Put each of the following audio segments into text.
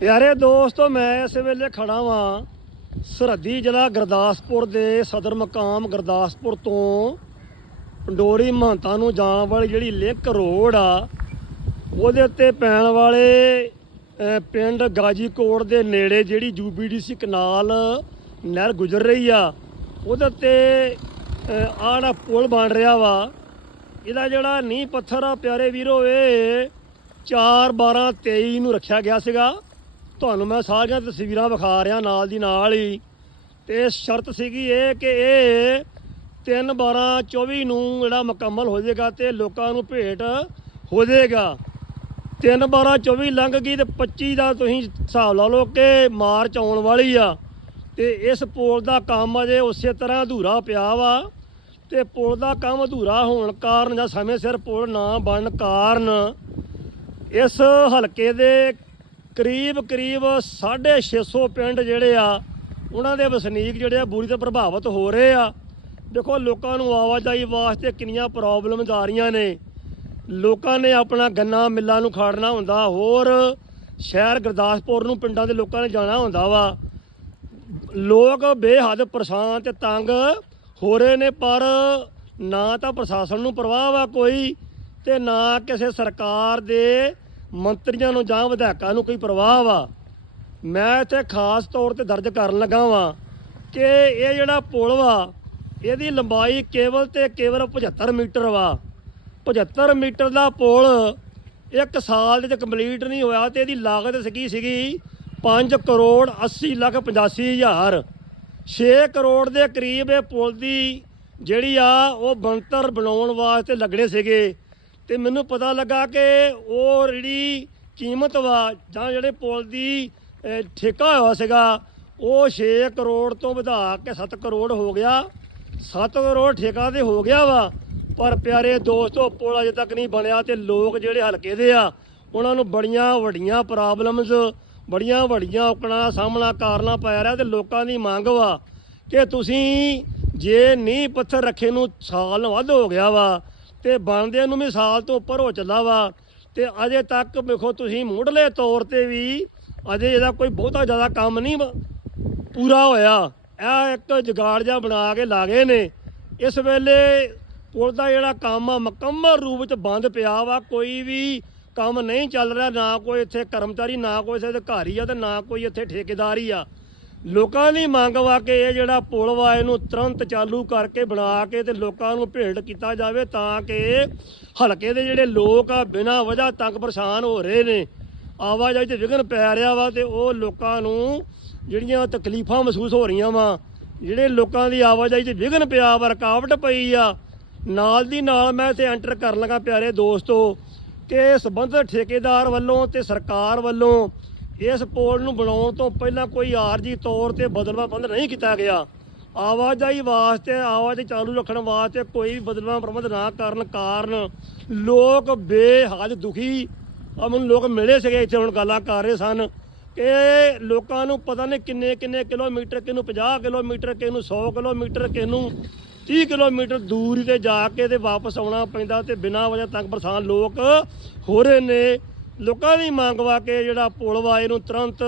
ਪਿਆਰੇ ਦੋਸਤੋ ਮੈਂ ਇਸ ਵੇਲੇ ਖੜਾ ਵਾਂ ਸਰਹੱਦੀ ਜ਼ਿਲ੍ਹਾ ਗੁਰਦਾਸਪੁਰ ਦੇ ਸਦਰ ਮਕਾਮ ਗੁਰਦਾਸਪੁਰ ਤੋਂ। ਪੰਡੋਰੀ ਮਹੰਤਾ ਨੂੰ ਜਾਣ ਵਾਲੀ ਜਿਹੜੀ ਲਿੰਕ ਰੋਡ ਆ ਉਹਦੇ ਉੱਤੇ ਪੈਣ ਵਾਲੇ ਪਿੰਡ ਗਾਜੀਕੋਟ ਦੇ ਨੇੜੇ ਜਿਹੜੀ ਯੂਬੀਡੀਸੀ ਕਨਾਲ ਨਹਿਰ ਗੁਜ਼ਰ ਰਹੀ ਆ ਉਹਦੇ ਉੱਤੇ ਅਹ, ਜਿਹੜਾ ਪੁਲ ਬਣ ਰਿਹਾ ਵਾ ਇਹਦਾ ਜਿਹੜਾ ਨੀਂਹ ਪੱਥਰ ਆ ਪਿਆਰੇ ਵੀਰੋ ਇਹ 4 12 23 ਨੂੰ ਰੱਖਿਆ ਗਿਆ ਸੀਗਾ। ਤੁਹਾਨੂੰ ਮੈਂ ਸਾਰੀਆਂ ਤਸਵੀਰਾਂ ਵਿਖਾ ਰਿਹਾ ਨਾਲ ਦੀ ਨਾਲ ਹੀ। ਤੇ ਸ਼ਰਤ ਸੀਗੀ ਇਹ ਕਿ ਇਹ 3 12 24 ਨੂੰ ਜਿਹੜਾ ਮੁਕੰਮਲ ਹੋ ਜਾਏਗਾ ਤੇ ਲੋਕਾਂ ਨੂੰ ਭੇਟ ਹੋ ਜਾਏਗਾ। 3 12 24 ਲੰਘ ਗਈ ਤੇ 25 ਦਾ ਤੁਸੀਂ ਹਿਸਾਬ ਲਾ ਲਓ ਕਿ ਮਾਰਚ ਆਉਣ ਵਾਲੀ ਆ। ਤੇ ਇਸ ਪੁਲ ਦਾ ਕੰਮ ਅਜੇ ਉਸੇ ਤਰ੍ਹਾਂ ਅਧੂਰਾ ਪਿਆ ਵਾ। ਤੇ ਪੁਲ ਦਾ ਕੰਮ ਅਧੂਰਾ ਹੋਣ ਕਾਰਨ ਜਾਂ ਸਮੇਂ ਸਿਰ ਪੁਲ ਨਾ ਬਣਨ ਕਾਰਨ ਇਸ ਹਲਕੇ ਦੇ ਕਰੀਬ ਕਰੀਬ 650 ਪਿੰਡ ਜਿਹੜੇ ਆ, ਉਹਨਾਂ ਦੇ ਵਸਨੀਕ ਜਿਹੜੇ ਆ, ਬੁਰੀ ਤਰ੍ਹਾਂ ਪ੍ਰਭਾਵਿਤ ਹੋ ਰਹੇ ਆ। ਦੇਖੋ, ਲੋਕਾਂ ਨੂੰ ਆਵਾਜਾਈ ਵਾਸਤੇ ਕਿੰਨੀਆਂ ਪ੍ਰੋਬਲਮਸ ਆ ਰਹੀਆਂ ਨੇ। ਲੋਕਾਂ ਨੇ ਆਪਣਾ ਗੰਨਾ ਮਿੱਲਾਂ ਨੂੰ ਖਾੜਨਾ ਹੁੰਦਾ, ਹੋਰ ਸ਼ਹਿਰ ਗੁਰਦਾਸਪੁਰ ਨੂੰ ਪਿੰਡਾਂ ਦੇ ਲੋਕਾਂ ਨੇ ਜਾਣਾ ਹੁੰਦਾ ਵਾ। ਲੋਕ ਬੇਹੱਦ ਪਰੇਸ਼ਾਨ ਤੇ ਤੰਗ ਹੋ ਰਹੇ ਨੇ, ਪਰ ਨਾ ਤਾਂ ਪ੍ਰਸ਼ਾਸਨ ਨੂੰ ਪਰਵਾਹ ਵਾ ਕੋਈ ਤੇ ਨਾ ਕਿਸੇ ਸਰਕਾਰ ਦੇ ਮੰਤਰੀਆਂ ਨੂੰ ਜਾਂ ਵਿਧਾਇਕਾਂ ਨੂੰ ਕੋਈ ਪ੍ਰਵਾਹ ਵਾ, ਮੈਂ ਇੱਥੇ ਖਾਸ ਤੌਰ ਤੇ ਦਰਜ ਕਰਨ ਲੱਗਾ ਵਾਂ ਕਿ ਇਹ ਜਿਹੜਾ ਪੁਲ ਵਾ, ਇਹਦੀ ਲੰਬਾਈ ਕੇਵਲ ਤੇ ਕੇਵਲ 75 ਮੀਟਰ ਵਾ। 75 ਮੀਟਰ ਦਾ ਪੁਲ ਇੱਕ ਸਾਲ ਦੇ ਵਿੱਚ ਕੰਪਲੀਟ ਨਹੀਂ ਹੋਇਆ ਤੇ ਇਹਦੀ ਲਾਗਤ ਸੀਗੀ ਸੀਗੀ 5 ਕਰੋੜ 80 ਲੱਖ 85 ਹਜ਼ਾਰ। 6 ਕਰੋੜ ਦੇ ਕਰੀਬ ਇਹ ਪੁਲ ਦੀ ਜਿਹੜੀ ਆ, ਉਹ ਬਣਤਰ ਬਣਾਉਣ ਵਾਸਤੇ ਲੱਗਣੇ ਸੀਗੇ। ਤੇ ਮੈਨੂੰ ਪਤਾ ਲੱਗਾ ਕਿ ਉਹ ਜਿਹੜੀ ਕੀਮਤ ਵਾ ਜਾਂ ਜਿਹੜੇ ਪੁਲ ਦੀ ਠੇਕਾ ਹੋਇਆ ਸੀਗਾ, ਉਹ 6 ਕਰੋੜ ਤੋਂ ਵਧਾ ਕੇ 7 ਕਰੋੜ ਹੋ ਗਿਆ। 7 ਕਰੋੜ ਠੇਕਾ ਤੇ ਹੋ ਗਿਆ ਵਾ, ਪਰ ਪਿਆਰੇ ਦੋਸਤੋ, ਪੁਲ ਅਜੇ ਤੱਕ ਨਹੀਂ ਬਣਿਆ ਤੇ ਲੋਕ ਜਿਹੜੇ ਹਲਕੇ ਦੇ ਆ, ਉਹਨਾਂ ਨੂੰ ਬੜੀਆਂ ਵੱਡੀਆਂ ਪ੍ਰੋਬਲਮਸ ਬੜੀਆਂ ਵੱਡੀਆਂ ਔਕੜਾਂ ਦਾ ਸਾਹਮਣਾ ਕਰਨਾ ਪੈ ਰਿਹਾ ਤੇ ਲੋਕਾਂ ਦੀ ਮੰਗ ਵਾ ਕਿ ਤੁਸੀਂ ਜੇ ਨੀਂਹ ਪੱਥਰ ਰੱਖੇ ਨੂੰ ਸਾਲ ਵੱਧ ਹੋ ਗਿਆ ਵਾ ਤੇ ਬਣਦੇ ਨੂੰ ਵੀ ਸਾਲ ਤੋਂ ਉੱਪਰ ਹੋ ਚੱਲਾ ਵਾ। ਤੇ ਅਜੇ ਤੱਕ ਵੇਖੋ ਤੁਸੀਂ ਮੁੱਢਲੇ ਤੌਰ ਤੇ ਵੀ ਅਜੇ ਇਹਦਾ ਕੋਈ ਬਹੁਤਾ ਜ਼ਿਆਦਾ ਕੰਮ ਨਹੀਂ ਪੂਰਾ ਹੋਇਆ। ਇਹ ਇੱਕ ਜਗਾੜ ਜਿਹਾ ਬਣਾ ਕੇ ਲਾਗੇ ਨੇ। ਇਸ ਵੇਲੇ ਪੁਲ ਦਾ ਜਿਹੜਾ ਕੰਮ ਆ, ਮੁਕੰਮਲ ਰੂਪ ਵਿੱਚ ਬੰਦ ਪਿਆ ਵਾ। ਕੋਈ ਵੀ ਕੰਮ ਨਹੀਂ ਚੱਲ ਰਿਹਾ, ਨਾ ਕੋਈ ਇੱਥੇ ਕਰਮਚਾਰੀ, ਨਾ ਕੋਈ ਇੱਥੇ ਅਧਿਕਾਰੀ ਆ ਤੇ ਨਾ ਕੋਈ ਇੱਥੇ ਠੇਕੇਦਾਰ ਹੀ ਆ। ਲੋਕਾਂ ਦੀ ਮੰਗ ਵਾ ਕਿ ਇਹ ਜਿਹੜਾ ਪੁਲ ਵਾ, ਇਹਨੂੰ ਤੁਰੰਤ ਚਾਲੂ ਕਰਕੇ ਬਣਾ ਕੇ ਤੇ ਲੋਕਾਂ ਨੂੰ ਭੇਟ ਕੀਤਾ ਜਾਵੇ ਤਾਂ ਕਿ ਹਲਕੇ ਦੇ ਜਿਹੜੇ ਲੋਕ ਆ, ਬਿਨਾਂ ਵਜ੍ਹਾ ਤੰਗ ਪਰੇਸ਼ਾਨ ਹੋ ਰਹੇ ਨੇ। ਆਵਾਜਾਈ ਤੇ ਵਿਘਨ ਪੈ ਰਿਹਾ ਵਾ ਤੇ ਉਹ ਲੋਕਾਂ ਨੂੰ ਜਿਹੜੀਆਂ ਤਕਲੀਫਾਂ ਮਹਿਸੂਸ ਹੋ ਰਹੀਆਂ ਵਾ, ਜਿਹੜੇ ਲੋਕਾਂ ਦੀ ਆਵਾਜਾਈ 'ਚ ਵਿਘਨ ਪਿਆ ਵਾ, ਰੁਕਾਵਟ ਪਈ ਆ। ਨਾਲ ਦੀ ਨਾਲ ਮੈਂ ਇੱਥੇ ਐਂਟਰ ਕਰਨ ਲੱਗਾ ਪਿਆਰੇ ਦੋਸਤੋ ਕਿ ਸੰਬੰਧਿਤ ਠੇਕੇਦਾਰ ਵੱਲੋਂ ਤੇ ਸਰਕਾਰ ਵੱਲੋਂ ਇਸ ਪੁਲ ਨੂੰ ਬਣਾਉਣ ਤੋਂ ਪਹਿਲਾਂ ਕੋਈ ਆਰਜੀ ਤੌਰ ਤੇ ਬਦਲਵਾਬੰਦ ਨਹੀਂ ਕੀਤਾ ਗਿਆ। ਆਵਾਜਾਈ ਵਾਸਤੇ, ਆਵਾਜਾਈ ਚਾਲੂ ਰੱਖਣ ਵਾਸਤੇ ਕੋਈ ਬਦਲਵਾ ਪ੍ਰਬੰਧ ਨਾ ਕਰਨ ਕਾਰਨ ਲੋਕ ਬੇਹੱਦ ਦੁਖੀ। ਆ ਲੋਕ ਮਿਲੇ ਸੀਗੇ, ਇੱਥੇ ਹੁਣ ਗੱਲਾਂ ਕਰ ਰਹੇ ਸਨ ਕਿ ਲੋਕਾਂ ਨੂੰ ਪਤਾ ਨਹੀਂ ਕਿੰਨੇ ਕਿੰਨੇ ਕਿਲੋਮੀਟਰ ਕਿਨੂੰ 50 ਕਿਲੋਮੀਟਰ ਕਿਨੂੰ 100 ਕਿਲੋਮੀਟਰ ਕਿਨੂੰ 30 ਕਿਲੋਮੀਟਰ ਦੂਰੀ ਤੇ ਜਾ ਕੇ ਤੇ ਵਾਪਸ ਆਉਣਾ ਪੈਂਦਾ ਤੇ ਬਿਨਾਂ ਵਜ੍ਹਾ ਤੱਕ ਪਰੇਸ਼ਾਨ ਲੋਕ ਹੋ ਰਹੇ ਨੇ। ਲੋਕਾਂ ਦੀ ਮੰਗ ਵਾ ਕਿ ਜਿਹੜਾ ਪੁਲ ਵਾ ਇਹਨੂੰ ਤੁਰੰਤ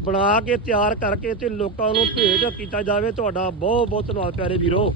ਬਣਾ ਕੇ ਤਿਆਰ ਕਰਕੇ ਤੇ ਲੋਕਾਂ ਨੂੰ ਭੇਟ ਕੀਤਾ ਜਾਵੇ। ਤੁਹਾਡਾ ਬਹੁਤ ਬਹੁਤ ਧੰਨਵਾਦ ਪਿਆਰੇ ਵੀਰੋ।